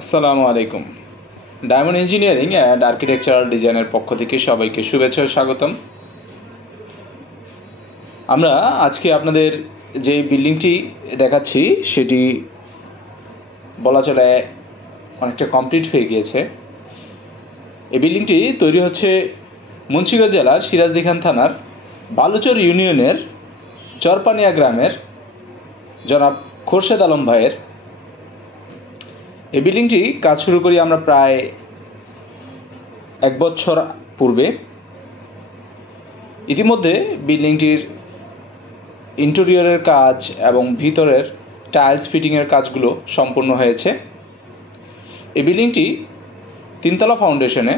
আসসালামু আলাইকুম। Diamond engineering and architectural ডিজাইনের পক্ষ থেকে সবাইকে শুভেচ্ছা ও স্বাগতম। আমরা আজকে আপনাদের যে বিল্ডিংটি দেখাচ্ছি সেটি বলা চলে অনেকটা কমপ্লিট হয়ে গিয়েছে। এই বিল্ডিংটি তৈরি হচ্ছে মুন্সিগঞ্জ জেলার সিরাজদিখান থানার বালুচর ইউনিয়নের চরপানিয়া গ্রামের জনাব খোরশেদ আলম ভাইয়ের। এই বিল্ডিংটি কাজ শুরু করি আমরা প্রায় 1 বছর পূর্বে। ইতিমধ্যে বিল্ডিংটির ইন্টেরিয়রের কাজ এবং ভিতরের টাইলস ফিটিংয়ের কাজগুলো সম্পূর্ণ হয়েছে। এই বিল্ডিংটি 3তলা ফাউন্ডেশনে।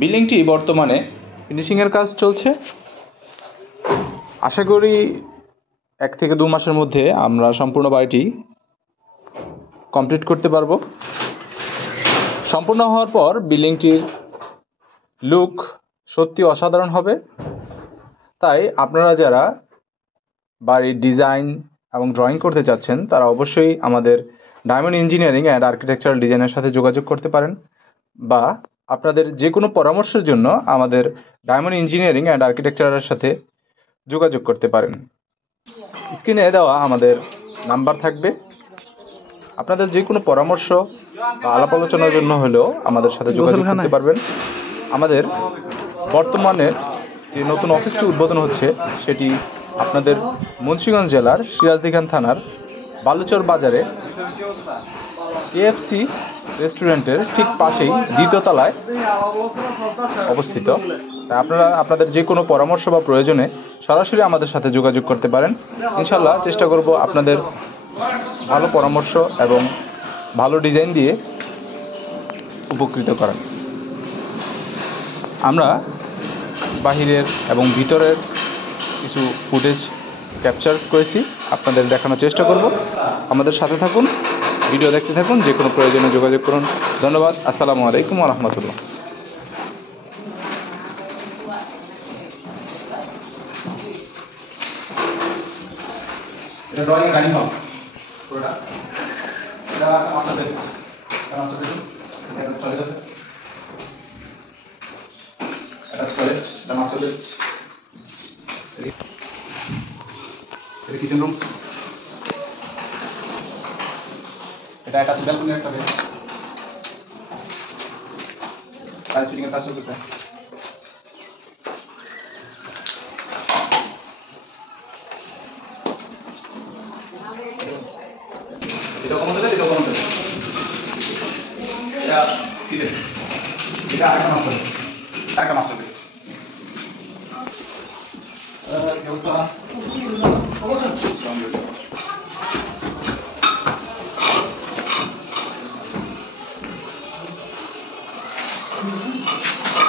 বিল্ডিংটি বর্তমানে ফিনিশিংয়ের কাজ চলছে। আশা করি 1 থেকে 2 মাসের মধ্যে আমরা সম্পূর্ণ বাড়িটি কমপ্লিট করতে পারবো। সম্পূর্ণ হওয়ার পর বিল্ডিংটির লুক সত্যি অসাধারণ হবে। তাই আপনারা যারা বাড়ির ডিজাইন এবং ড্রয়িং করতে চাচ্ছেন তারা অবশ্যই আমাদের ডায়মন্ড ইঞ্জিনিয়ারিং অ্যান্ড আর্কিটেকচারাল ডিজাইনের সাথে যোগাযোগ করতে পারেন, বা আপনাদের যে কোনো পরামর্শের জন্য আমাদের ডায়মন্ড ইঞ্জিনিয়ারিং অ্যান্ড আর্কিটেকচারের সাথে যোগাযোগ করতে পারেন। স্ক্রিনে দেওয়া আমাদের নাম্বার থাকবে। আপনাদের যে কোনো পরামর্শ বা আলাপ আলোচনার জন্য হলেও আমাদের সাথে যোগাযোগ করতে পারবেন। আমাদের বর্তমানে যে নতুন অফিসটি উদ্বোধন হচ্ছে সেটি আপনাদের মুন্সিগঞ্জ জেলার সিরাজদিখান থানার বালুচর বাজারে KFC রেস্টুরেন্টের ঠিক পাশেই 2য় তলায় অবস্থিত। আপনারা আপনাদের যে কোনো পরামর্শ বা প্রয়োজনে সরাসরি আমাদের সাথে যোগাযোগ করতে পারেন। ইনশাল্লাহ চেষ্টা করব আপনাদের ভালো পরামর্শ এবং ভালো ডিজাইন দিয়ে উপকৃত করার। আমরা বাহিরের এবং ভিতরের কিছু ফুটেজ ক্যাপচার করেছি, আপনাদের দেখানোর চেষ্টা করব। আমাদের সাথে থাকুন, ভিডিও দেখতে থাকুন, যে কোনো প্রয়োজনে যোগাযোগ করুন। ধন্যবাদ। আসসালামু আলাইকুম ওয়া রাহমাতুল্লাহ। এটা ড্রয়িং গাড়ি হল পুরোটা। এটা মাস্টার বেডরুম। এটা মাস্টার বেডরুম। এটা টয়লেট আছে। এটা টয়লেট, এটা মাস্টার বেড। এটা কিচেন রুম। এটা একটা ব্যালকনি, একটা বেড। টাইলস ফিটিং এর কাজ চলতেছে। এটা কমন দেবে, এটা কমন দেবে। এটা কিচেন। এটা আরেকটা মাস্টার বেড। আরেকটা মাস্টার বেড। ব্যবস্থা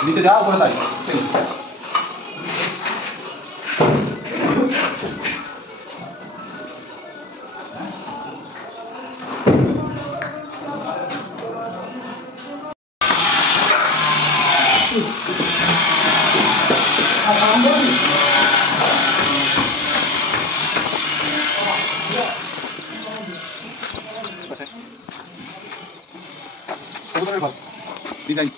নিচে যাও, উপরে তাই ডিজাইন।